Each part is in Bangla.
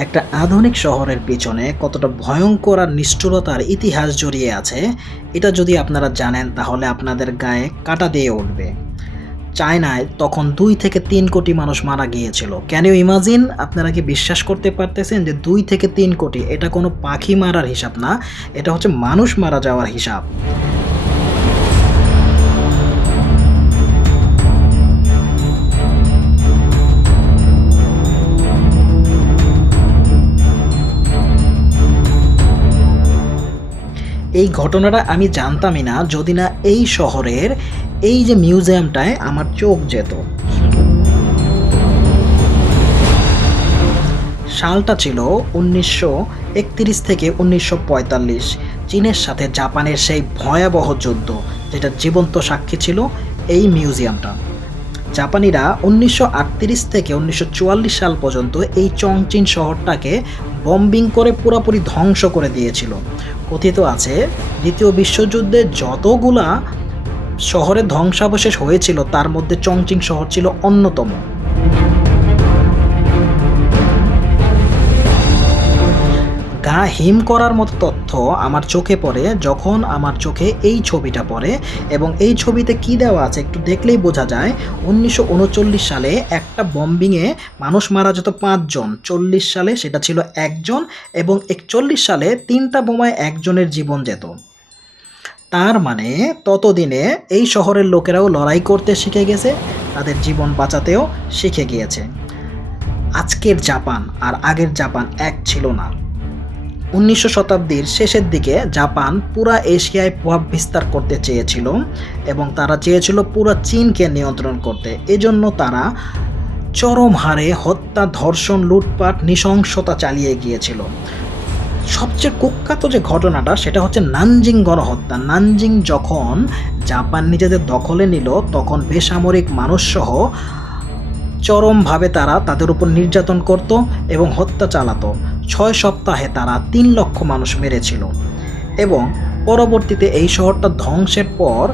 একটা আধুনিক শহরের পেছনে কতটা ভয়ঙ্কর আর নিষ্ঠুরতার ইতিহাস জড়িয়ে আছে, এটা যদি আপনারা জানেন তাহলে আপনাদের গায়ে কাঁটা দিয়ে উঠবে। চায়নায় তখন ২ থেকে ৩ কোটি মানুষ মারা গিয়েছিল। Can you imagine? আপনারা কি বিশ্বাস করতে পারতেছেন যে ২ থেকে ৩ কোটি? এটা কোনো পাখি মারার হিসাব না, এটা হচ্ছে মানুষ মারা যাওয়ার হিসাব। এই ঘটনাটা আমি জানতামই না যদি না এই শহরের এই যে মিউজিয়ামটায় আমার চোখ যেত। সালটা ছিল ১৯৩১ থেকে ১৯৪৫। চীনের সাথে জাপানের সেই ভয়াবহ যুদ্ধ, যেটার জীবন্ত সাক্ষী ছিল এই মিউজিয়ামটা। জাপানিরা ১৯৩৮ থেকে ১৯৪৪ সাল পর্যন্ত এই চংচিন শহরটাকে বম্বিং করে পুরোপুরি ধ্বংস করে দিয়েছিল। কথিত আছে দ্বিতীয় বিশ্বযুদ্ধে যতগুলা শহরে ধ্বংসাবশেষ হয়েছিল তার মধ্যে চংচিং শহর ছিল অন্যতম। গা হিম করার মতো তথ্য আমার চোখে পড়ে যখন আমার চোখে এই ছবিটা পড়ে, এবং এই ছবিতে কি দেওয়া আছে একটু দেখলেই বোঝা যায়। ১৯৩৯ সালে একটা বম্বিংয়ে মানুষ মারা যেত ৫ জন, ৪০ সালে সেটা ছিল ১ জন, এবং ৪১ সালে ৩টা বোমায় ১ জনের জীবন যেত। তার মানে ততদিনে এই শহরের লোকেরাও লড়াই করতে শিখে গেছে, তাদের জীবন বাঁচাতেও শিখে গিয়েছে। আজকের জাপান আর আগের জাপান এক ছিল না। ১৯শ শতাব্দীর শেষের দিকে জাপান পুরা এশিয়ায় প্রভাব বিস্তার করতে চেয়েছিল, এবং তারা চেয়েছিল পুরা চীনকে নিয়ন্ত্রণ করতে। এজন্য তারা চরম হারে হত্যা, ধর্ষণ, লুটপাট, নৃশংসতা চালিয়ে গিয়েছিল। সবচেয়ে কুখ্যাত যে ঘটনাটা সেটা হচ্ছে নানজিং গণহত্যা। নানজিং যখন জাপান নিজেদের দখলে নিল তখন বেসামরিক মানুষসহ চরমভাবে তারা তাদের উপর নির্যাতন করত এবং হত্যা চালাতো। ৬ সপ্তাহে তারা ৩ লক্ষ মানুষ মেরেছিল, এবং পরবর্তীতে এই শহরটা ধ্বংসের পর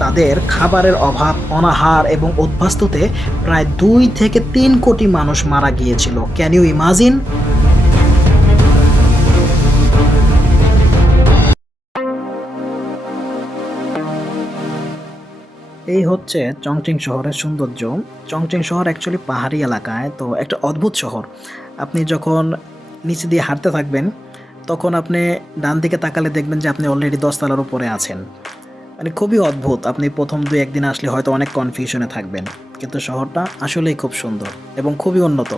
তাদের খাবারের অভাব, অনাহার এবং উদ্বাস্তুতে প্রায় ২ থেকে ৩ কোটি মানুষ মারা গিয়েছিল। Can you imagine? এই হচ্ছে চংচিং শহরের সৌন্দর্য। চংচিং শহর অ্যাকচুয়ালি পাহাড়ি এলাকায়, তো একটা অদ্ভুত শহর। আপনি যখন নিচে দিয়ে হাঁটতে থাকবেন তখন আপনি ডান দিকে তাকালে দেখবেন যে আপনি অলরেডি ১০ তলার উপরে আছেন। মানে খুবই অদ্ভুত। আপনি প্রথম ২-১ দিন আসলে হয়তো অনেক কনফিউশনে থাকবেন, কিন্তু শহরটা আসলেই খুব সুন্দর এবং খুবই উন্নত।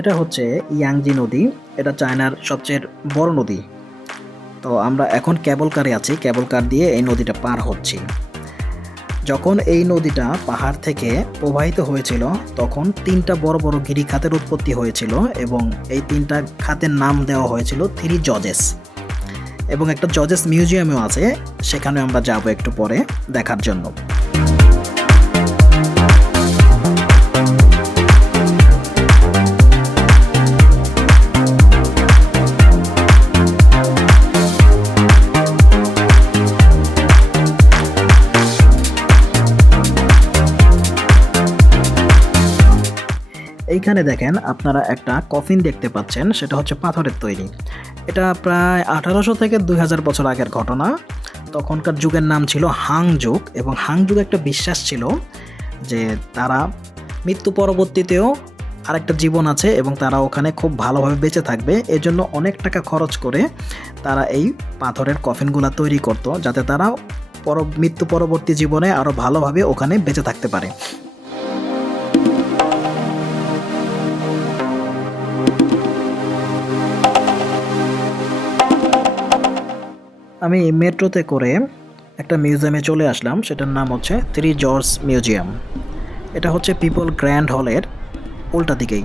এটা হচ্ছে ইয়াংজি নদী, এটা চায়নার সবচেয়ে বড় নদী। তো আমরা এখন কেবল কারে আছি, কেবল কার দিয়ে এই নদীটা পার হচ্ছি। যখন এই নদীটা পাহাড় থেকে প্রবাহিত হয়েছিল তখন ৩টা বড় বড় গিরিখাতের উৎপত্তি হয়েছিল, এবং এই ৩টা খাতের নাম দেওয়া হয়েছিল 3 জজেস, এবং একটা জজেস মিউজিয়ামও আছে, সেখানে আমরা যাব একটু পরে দেখার জন্য। এইখানে দেখেন আপনারা একটা কফিন দেখতে পাচ্ছেন, সেটা হচ্ছে পাথরের তৈরি। এটা প্রায় ১৮০০ থেকে ২০০০ বছর আগের ঘটনা। তখনকার যুগের নাম ছিল হাং যুগ, এবং হাং যুগে একটা বিশ্বাস ছিল যে তারা মৃত্যু পরবর্তীতেও আরেকটা জীবন আছে এবং তারা ওখানে খুব ভালোভাবে বেঁচে থাকবে। এজন্য অনেক টাকা খরচ করে তারা এই পাথরের কফিনগুলো তৈরি করত, যাতে তারা মৃত্যু পরবর্তী জীবনে আরও ভালোভাবে ওখানে বেঁচে থাকতে পারে। আমি মেট্রোতে করে একটা মিউজিয়ামে চলে আসলাম, সেটার নাম হচ্ছে 3 জর্জ মিউজিয়াম। এটা হচ্ছে পিপল গ্র্যান্ড হলের উল্টা দিকেই।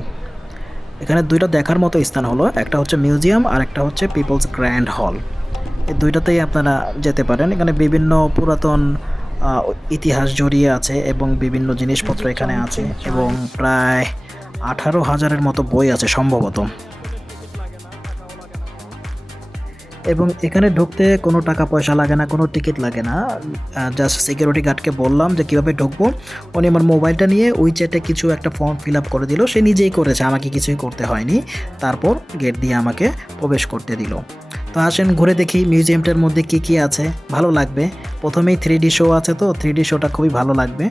এখানে 2টা দেখার মতো স্থান হলো, একটা হচ্ছে মিউজিয়াম আর একটা হচ্ছে পিপলস গ্র্যান্ড হল। এই 2টাতেই আপনারা যেতে পারেন। এখানে বিভিন্ন পুরাতন ইতিহাস জড়িয়ে আছে এবং বিভিন্ন জিনিসপত্র এখানে আছে, এবং প্রায় ১৮,০০০-এর মতো বই আছে সম্ভবত। এবং এখানে ঢুকতে কোনো টাকা পয়সা লাগে না, কোনো টিকিট লাগে না। জাস্ট সিকিউরিটি গার্ডকে বললাম যে কীভাবে ঢুকবো, উনি আমার মোবাইলটা নিয়ে উইচ্যাটে কিছু একটা ফর্ম ফিল আপ করে দিল, সে নিজেই করেছে, আমাকে কিছুই করতে হয়নি। তারপর গেট দিয়ে আমাকে প্রবেশ করতে দিল। তো আসেন ঘুরে দেখি মিউজিয়ামটার মধ্যে কি কি আছে, ভালো লাগবে। প্রথমেই 3D শো আছে, তো 3D শোটা খুবই ভালো লাগবে।